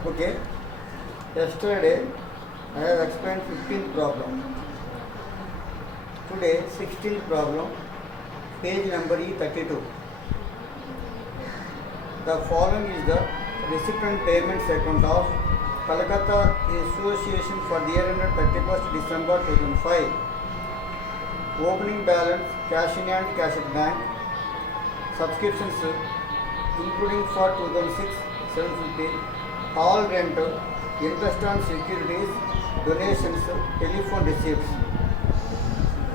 Okay, yesterday I have explained 15th problem. Today 16th problem, page number E32. The following is the recipient payments account of Kolkata Association for the year ended 31st December 2005. Opening balance, cash in hand, cash at bank. Subscriptions including for 2006, 750. All rent, interest on securities, donations, telephone receipts.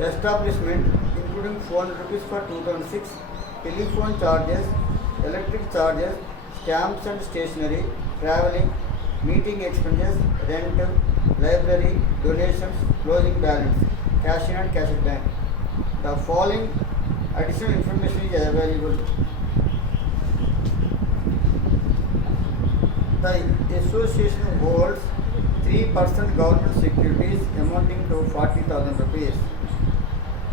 Establishment including 400 rupees for 2006, telephone charges, electric charges, stamps and stationery, travelling, meeting expenses, rent, library, donations, closing balance, cash in and cash at bank. The following additional information is available. The association holds 3% government securities amounting to 40,000 rupees.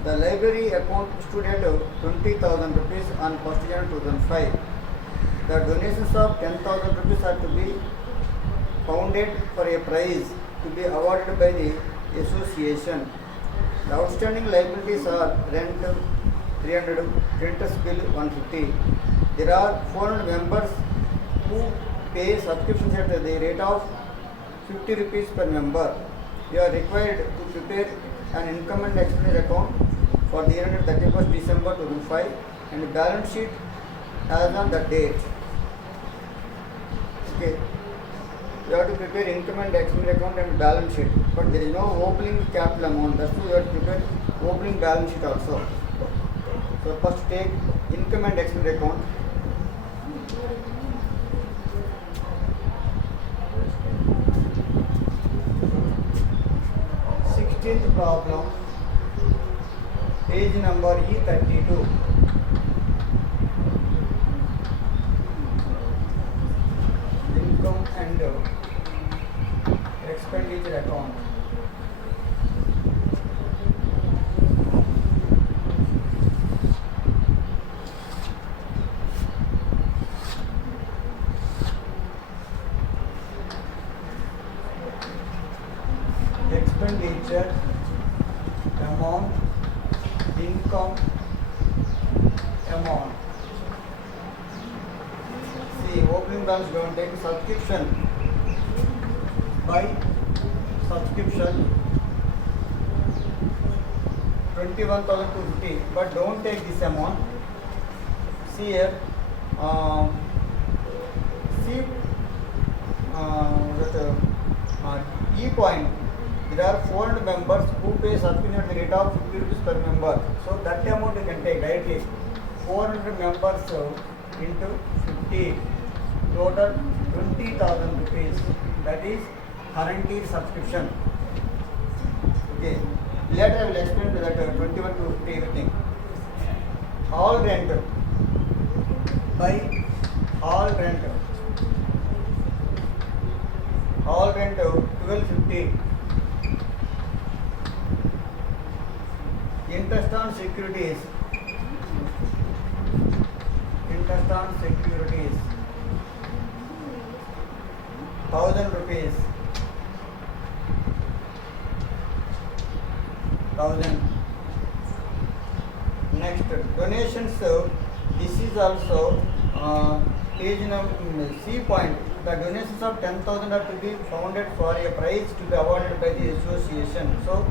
The library account stood at 20,000 rupees on 1st January 2005. The donations of 10,000 rupees are to be founded for a prize to be awarded by the association. The outstanding liabilities are rent 300, renters bill 150. There are 400 members who pay subscriptions at the rate of 50 rupees per member. You are required to prepare an income and expenditure account for the year ended 31st December 2005 and a balance sheet as on that date. Okay. You have to prepare income and expenditure account and balance sheet, but there is no opening capital amount. That's why you have to prepare opening balance sheet also. So first take income and expenditure account. Problem, page number E32. Income and expenditure account. Expenditure amount, income amount. See, opening balance don't take subscription. By subscription 21,250, but don't take this amount. See here, see E-Point. There are 400 members who pay subscription at the rate of 50 rupees per member. So that amount you can take directly. 400 members into 50, total 20,000 rupees. That is guaranteed subscription. Okay. Later I will explain that 21 to 50 everything. All rent by all rent. All rent 1250. Interest on securities. Interest on securities 1,000 rupees. 1,000. Next, donations. This is also page number C point. The donations of 10,000 are to be founded for a prize to be awarded by the association. So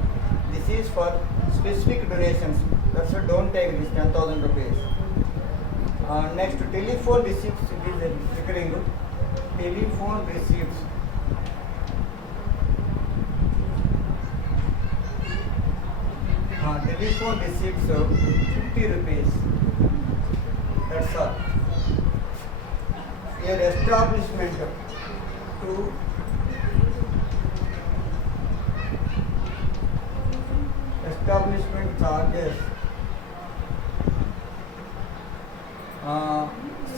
this is for specific donations. That's why don't take this 10,000 rupees. Next, telephone receipts is recurring. Telephone receipts. Telephone receipts 50 rupees. That's all. Your establishment to establishment charges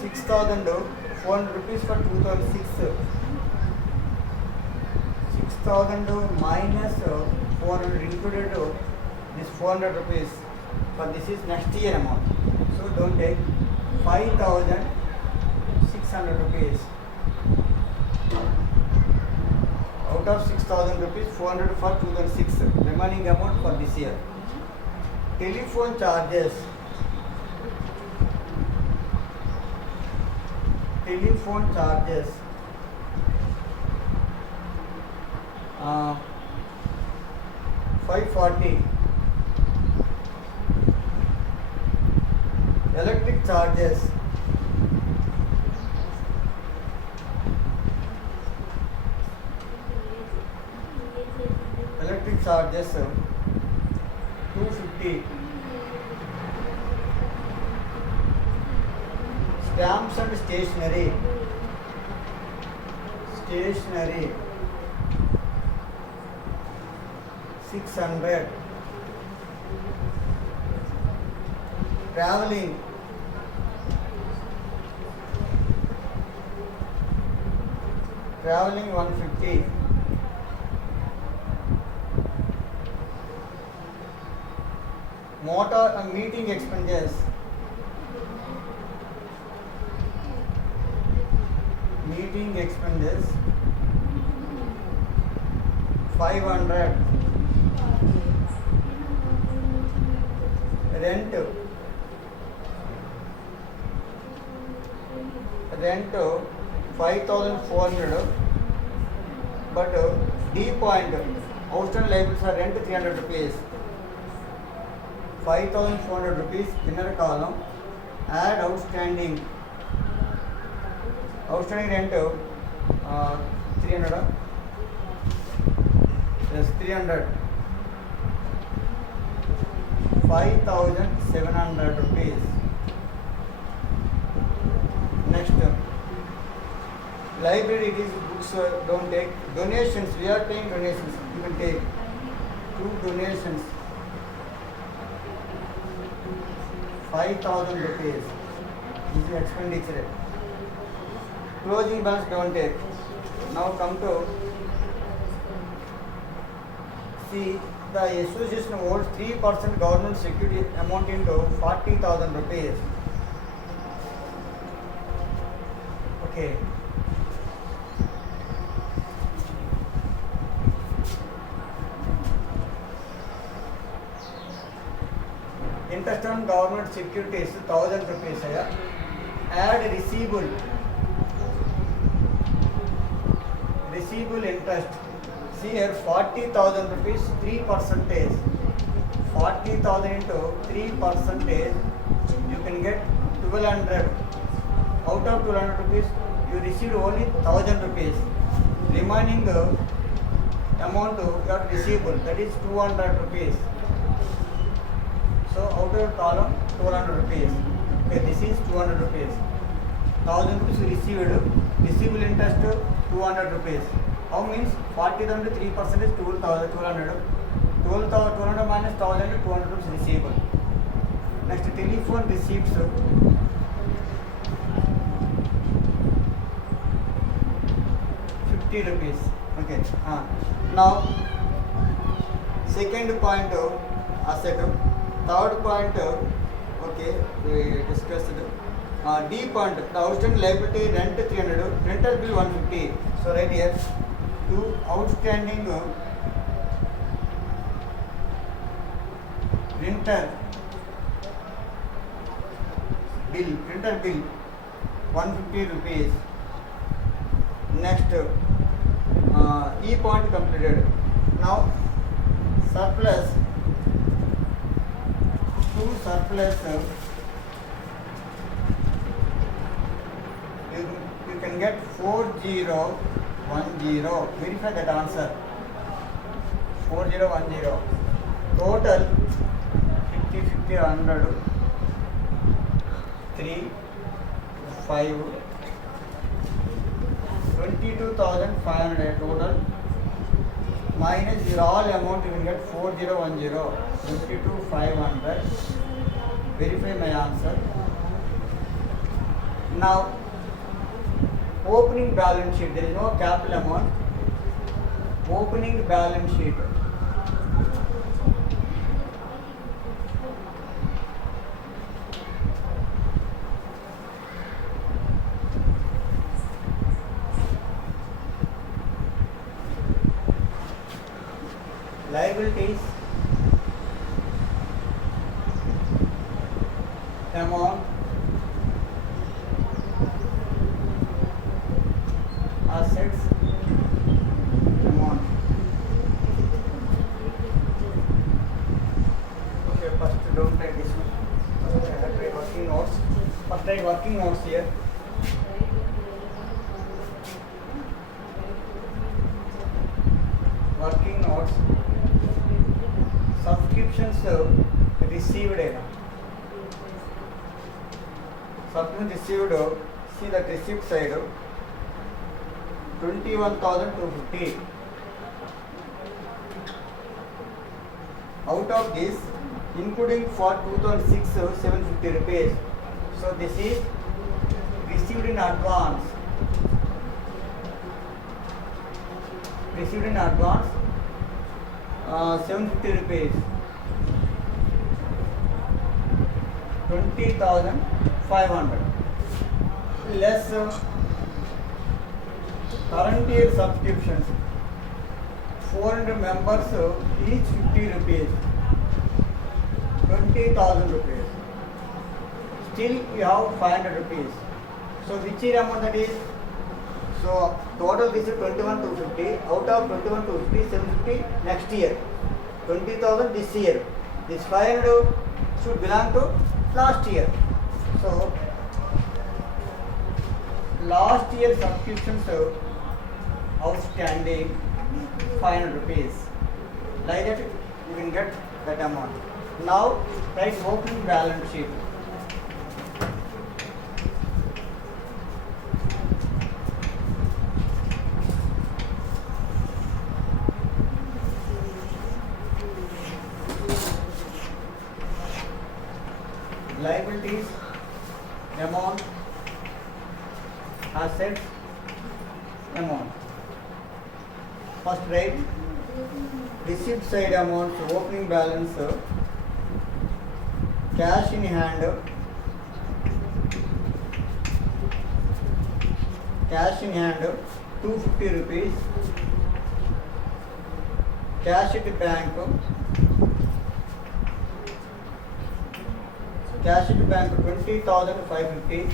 6,400 rupees for 2006. 6,000 minus 400 included this 400 rupees, but this is next year amount. So don't take 5,600 rupees. 6,000 rupees, 400 for 2006. Remaining amount for this year. Telephone charges. Telephone charges. 540. Electric charges. Electric charges 250. Stamps and stationery. Stationery 600. Traveling 150. Motor meeting expenses. Meeting expenses 500. Rent 5,400. But D point outstanding liabilities are rent 300 rupees. 5,400 rupees inner column. Add outstanding rent 300. Yes, 300. 5,700 rupees. Next, library, it is books, don't take. Donations, we are paying donations. You can take 2 donations. 5,000 rupees. This is expenditure. Closing balance, don't take. Now come to see the association holds 3% government security amounting to 40,000 rupees. Okay. Interest on government securities 1,000 rupees. Add receivable interest. See here, 40,000 rupees, 3%. 40,000 into 3%, you can get 1,200. Out of 1,200 rupees, you received only 1,000 rupees. Remaining amount you have receivable, that is 200 rupees. So out of column 200 rupees. Okay, this is 200 rupees. 1,000 rupees received. Receivable interest 200 rupees. How means 40,000 to 3% is 2,200. 200 minus 1,000 to 200 rupees receivable. Next, telephone receipts 50 rupees. Okay. Now, second point asset. Third point, okay, we discussed. D point, the outstanding liability rent 300, rental bill 150. So right here, 2 outstanding rental bill 150 rupees. Next, E point completed. Now surplus, 2 surplus, you can get 4010. Verify that answer. 4010. Total 50, 100, 3, 5, 22,500 total. Minus your all amount, you will get 4010. 22,500. Verify my answer. Now, opening balance sheet, there is no capital amount. Opening balance sheet. liabilities amount assets amount. Okay, first don't take this one. First I have to write working notes. First write working notes here. Working notes. Subscriptions received. Subscription received. See that receipt side. 21,250. Out of this, including for 2006, 750 rupees. So this is received in advance. Received in advance, 750 rupees. 20,500 less current year subscriptions. 400 members, each 50 rupees. 20,000 rupees. Still you have 500 rupees. So which year amount that is? So total this is 21,250. Out of 21,250, 750 next year. 20,000 this year. This 500 should belong to last year. So last year subscriptions outstanding 500 rupees. Like that you can get that amount. Now write opening balance sheet. Liabilities amount, assets amount. First write receipt side amount, opening balance, cash in hand, cash in hand 250 rupees, cash at the bank, cash at the bank 20,550,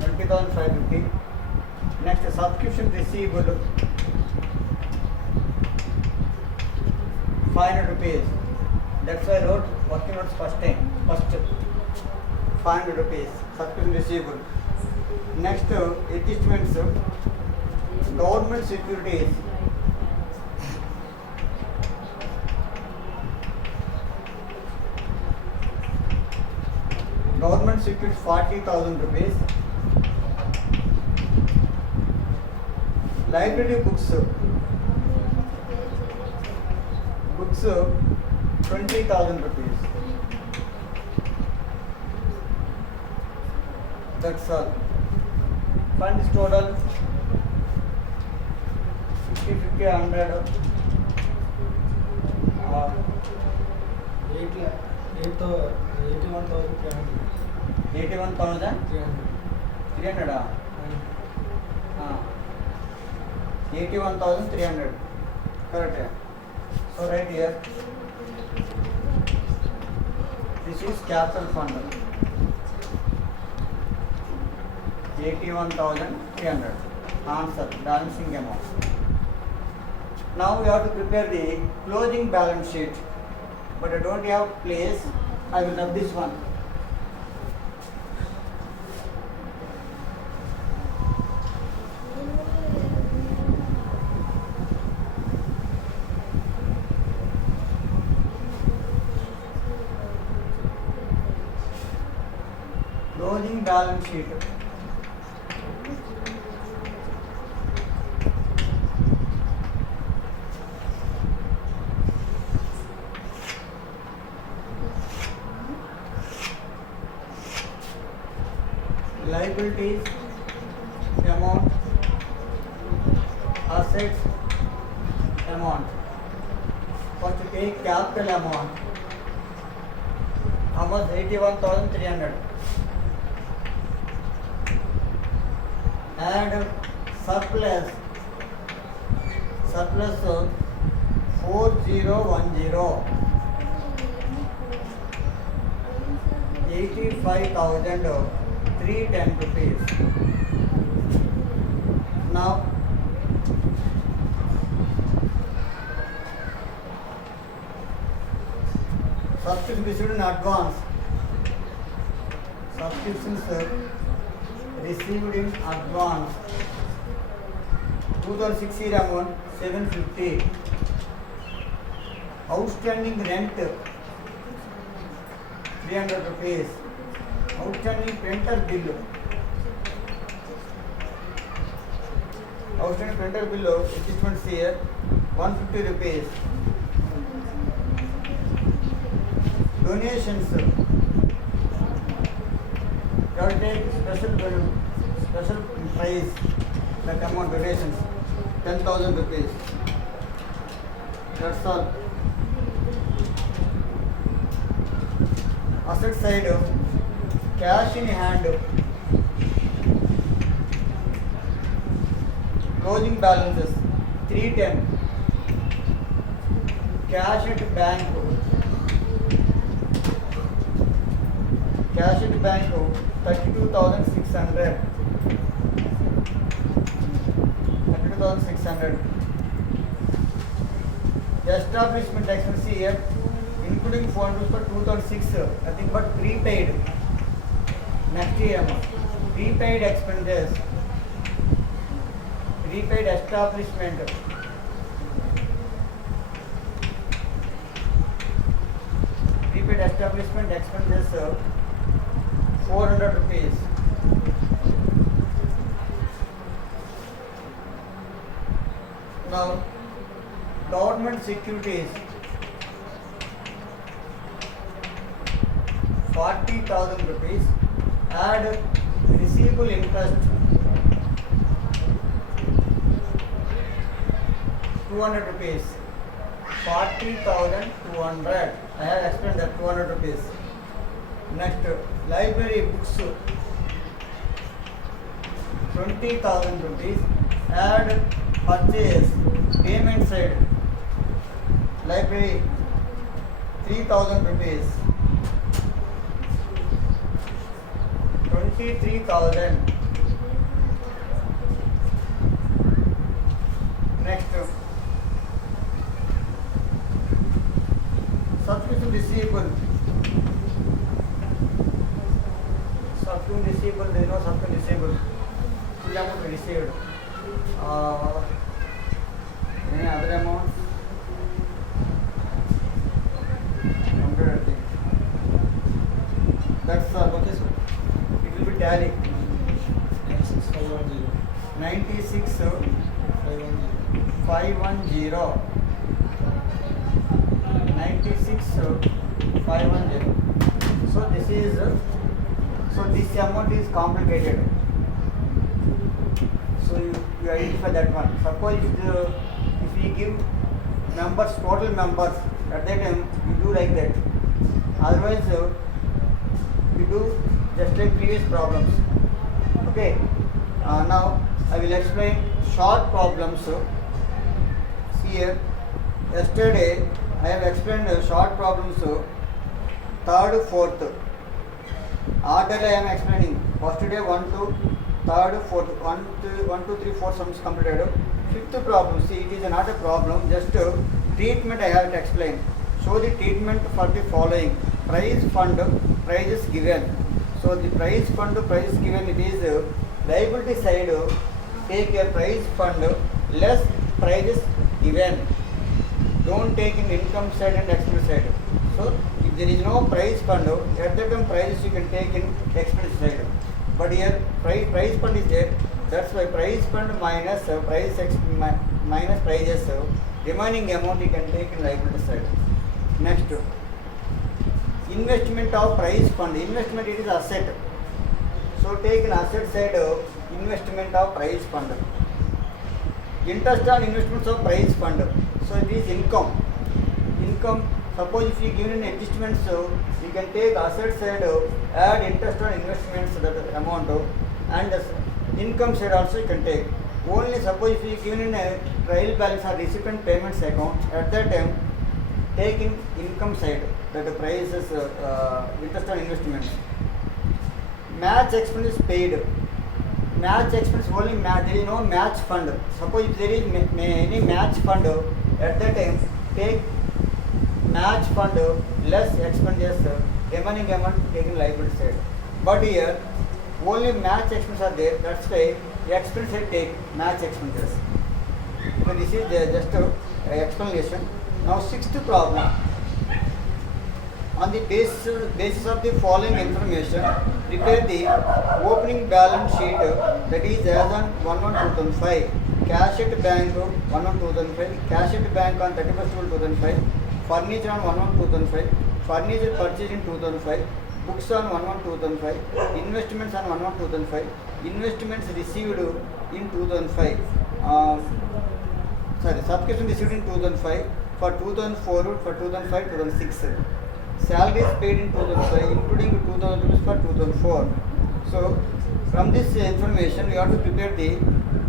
20,550. Next subscription receivable 500 rupees. That's why I wrote working notes first time. First 500 rupees subscription receivable. Next adjustments, government securities. Government securities 40,000 rupees. Library books 20,000 rupees. That's all. Funds total 50, 100. 81,300. 81,300. Correct. So right here, this is capital fund. 81,300. Answer, balancing amount. Now we have to prepare the closing balance sheet, but I don't have place. I will have this one. Closing balance sheet. Liabilities amount, assets amount. First take capital amount. How much? 81,300. Add surplus surplus 4010 85,310 rupees. Now subscription received in advance. Subscriptions received in advance 2006 year amount 750. Outstanding rent 300 rupees. Outstanding printer bill. Outstanding printer bill adjustments here 150 rupees. Donations. You have to take special price like amount donations 10,000 rupees. That's all. Asset side, cash in hand, closing balances 310, cash at bank 32,600. Establishment expense here, including phone bills for 2006, nothing but prepaid. Next year, prepaid expenses, prepaid establishment. Prepaid establishment expenses 400 rupees. Now, government securities 40,000 rupees. Add receivable interest 200 rupees. 40,200. I have explained that 200 rupees. Next, library books 20,000 rupees. Add purchase payment side. Library 3,000 rupees. 23,000. Next, subscription receivable. Subscription receivable, there is no subscription receivable. Full amount received. Any other amount? 100, I think. That's all. Okay, sir. It will be tally. 96510. 96,510. 96,510. So this is this amount is complicated. So you identify that one. Suppose if we give numbers, total numbers, at that time you do like that. Otherwise you do just like previous problems. Okay. Now I will explain short problems. Here, yesterday I have explained short problems. Third, fourth. Order I am explaining. First day 1 to third, fourth. 1, 2, 3, 4 sums completed. Fifth problem. See, it is not a problem. Just treatment I have to explain. Show the treatment for the following. Prize fund, prizes given. So the prize fund, prize given, it is liability side. Take a prize fund less prizes given. Don't take in income side and expense side. So if there is no prize fund, at that time prizes you can take in expense side. But here prize fund is there. That's why prize fund minus minus prizes. Remaining amount you can take in liability side. Next, investment of prize fund. Investment, it is asset. So take an asset side investment of prize fund. Interest on investments of prize fund. So it is income. Suppose if you give an adjustments, you can take asset side, add interest on investments, that amount, and income side also you can take. Only suppose if you given in a trial balance or recipient payments account, at that time take in income side that the price is interest on investments. Match expense is paid. Match expense only there is no match fund. Suppose if there is any match fund, at that time take match fund less expenses, remaining amount taken liability side. But here only match expenses are there, that's why expense side take match expenses. So this is just a explanation. Now sixth problem. On the basis of the following information, prepare the opening balance sheet, that is as on 1/1/2005, cash at bank 1/1/2005, cash at bank on 31st/12/2005, furniture on 1/1/2005, furniture purchased in 2005, books on 1/1/2005, investments on 1/1/2005, investments received in 2005, subscription received in 2005, for 2004, for 2005, 2006. Salaries paid in 2005, including 2000 rupees for 2004. So, from this information, we have to prepare the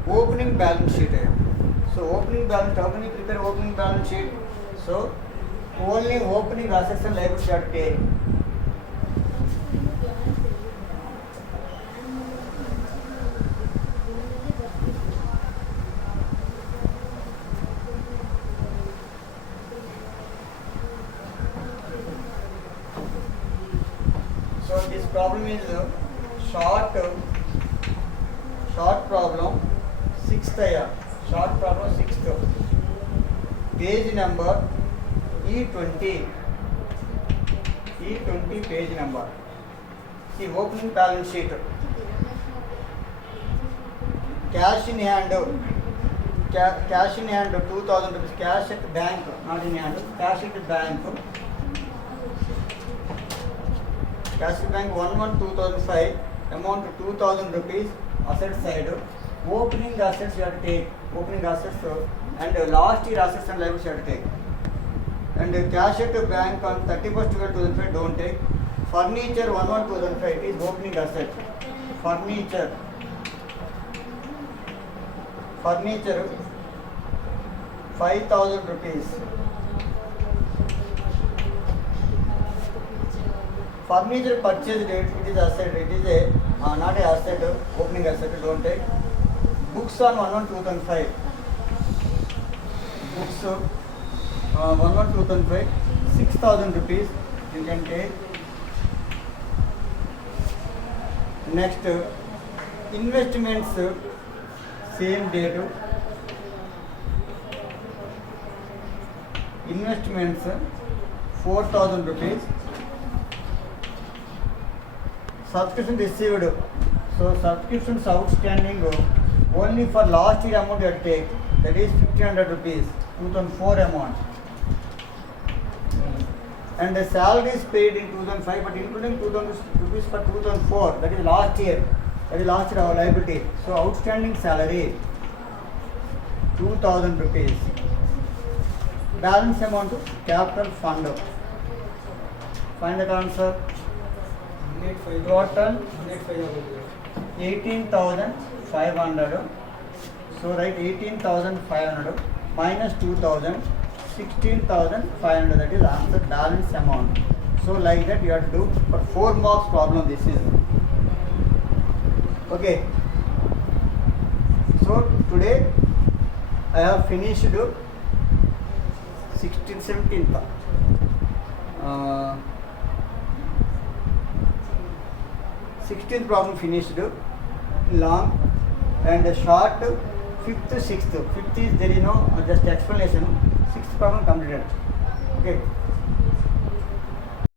opening balance sheet. So, opening balance, how can you prepare opening balance sheet? So, only opening assets and liabilities are taken. So this problem is short problem, short problem 6th, page number E20 page number. See, opening balance sheet, cash in hand 2000 rupees, cash at bank, not in hand, cash at bank. Cash at bank 1/1/2005, amount 2000 rupees, asset side. Opening assets you have to take, opening assets and last year assets and liabilities you have to take. And cash at bank on 31st/12/2005 don't take. Furniture 1/1/2005 is opening asset. Furniture 5,000 rupees. Furniture purchase date, it is asset, it is a not a asset, opening asset, don't take. Books on 1/1/2005, books 1/1/2005, 6,000 rupees you can take. Next, investments, same date. Investments 4,000 rupees. Subscription received, so subscriptions outstanding only for last year amount you have to take, that is 1,500 rupees, 2004 amount. And the salaries paid in 2005, but including 2,000 rupees for 2004, that is last year, our liability. So outstanding salary 2,000 rupees. Balance amount capital fund. Find the answer. Total 18,500. So write 18,500 minus 2,000, 16,500. That is answer, balance amount. So like that you have to do for 4 marks problem. This is okay. So today I have finished 16th, 17th. 16th problem finished, long and short 5th, 6th. 5th is there is no just explanation. 6th problem completed. Okay.